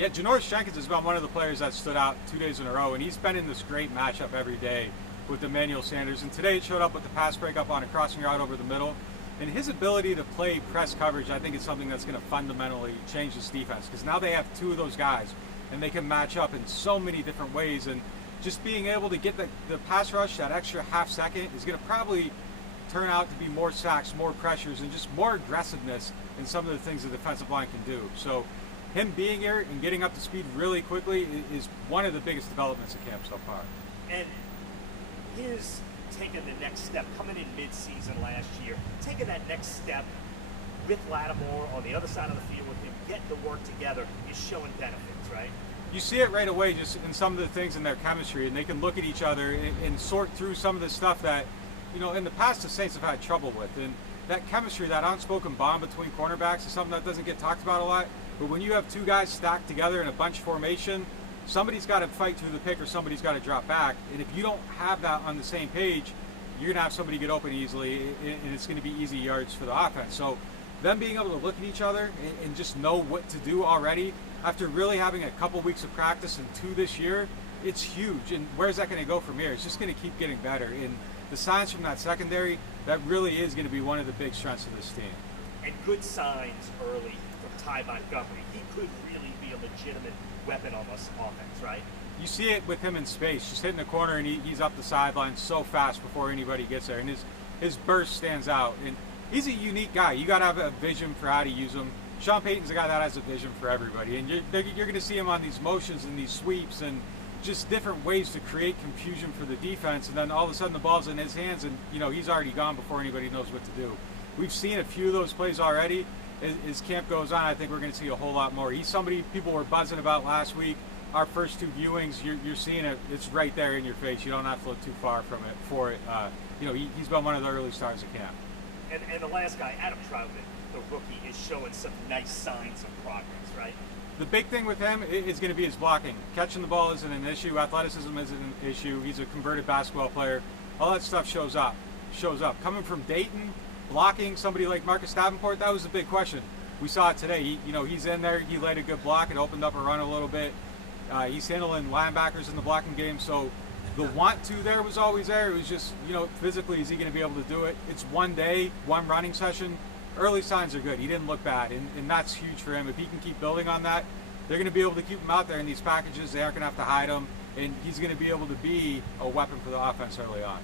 Yeah, Janoris Jenkins has been one of the players that stood out 2 days in a row, and he's been in this great matchup every day with Emmanuel Sanders. And today it showed up with the pass breakup on a crossing route over the middle. And his ability to play press coverage, I think, is something that's going to fundamentally change this defense, because now they have two of those guys, and they can match up in so many different ways. And just being able to get the pass rush, that extra half second, is going to probably turn out to be more sacks, more pressures, and just more aggressiveness in some of the things the defensive line can do. So him being here and getting up to speed really quickly is one of the biggest developments at camp so far. And his taking the next step, coming in mid-season last year, taking that next step with Lattimore on the other side of the field with him, getting to work together, is showing benefits, right? You see it right away just in some of the things in their chemistry, and they can look at each other and sort through some of the stuff that, in the past the Saints have had trouble with. And that chemistry, that unspoken bond between cornerbacks is something that doesn't get talked about a lot. But when you have two guys stacked together in a bunch formation, somebody's got to fight through the pick or somebody's got to drop back. And if you don't have that on the same page, you're going to have somebody get open easily, and it's going to be easy yards for the offense. So them being able to look at each other and just know what to do already, after really having a couple weeks of practice and two this year, it's huge. And where's that going to go from here? It's just going to keep getting better. And the signs from that secondary, that really is going to be one of the big strengths of this team. And good signs early from Ty Montgomery. He could really be a legitimate weapon on this offense, right? You see it with him in space, just hitting the corner, and he's up the sideline so fast before anybody gets there. And his burst stands out. And he's a unique guy. You got to have a vision for how to use him. Sean Payton's a guy that has a vision for everybody. And you're going to see him on these motions and these sweeps and just different ways to create confusion for the defense. And then all of a sudden the ball's in his hands, and he's already gone before anybody knows what to do. We've seen a few of those plays already. As camp goes on, I think we're going to see a whole lot more. He's somebody people were buzzing about last week. Our first two viewings, you're seeing it. It's right there in your face. You don't have to look too far from it for it. He's been one of the early stars of camp. And the last guy, Adam Trautman, the rookie, is showing some nice signs of progress, right? The big thing with him is going to be his blocking. Catching the ball isn't an issue. Athleticism isn't an issue. He's a converted basketball player. All that stuff shows up. Coming from Dayton, blocking somebody like Marcus Davenport, that was the big question. We saw it today. He's in there. He laid a good block and opened up a run a little bit. He's handling linebackers in the blocking game. So the want to there was always there. It was just, physically, is he going to be able to do it? It's one day, one running session. Early signs are good. He didn't look bad, and that's huge for him. If he can keep building on that, they're going to be able to keep him out there in these packages. They aren't going to have to hide him, and he's going to be able to be a weapon for the offense early on.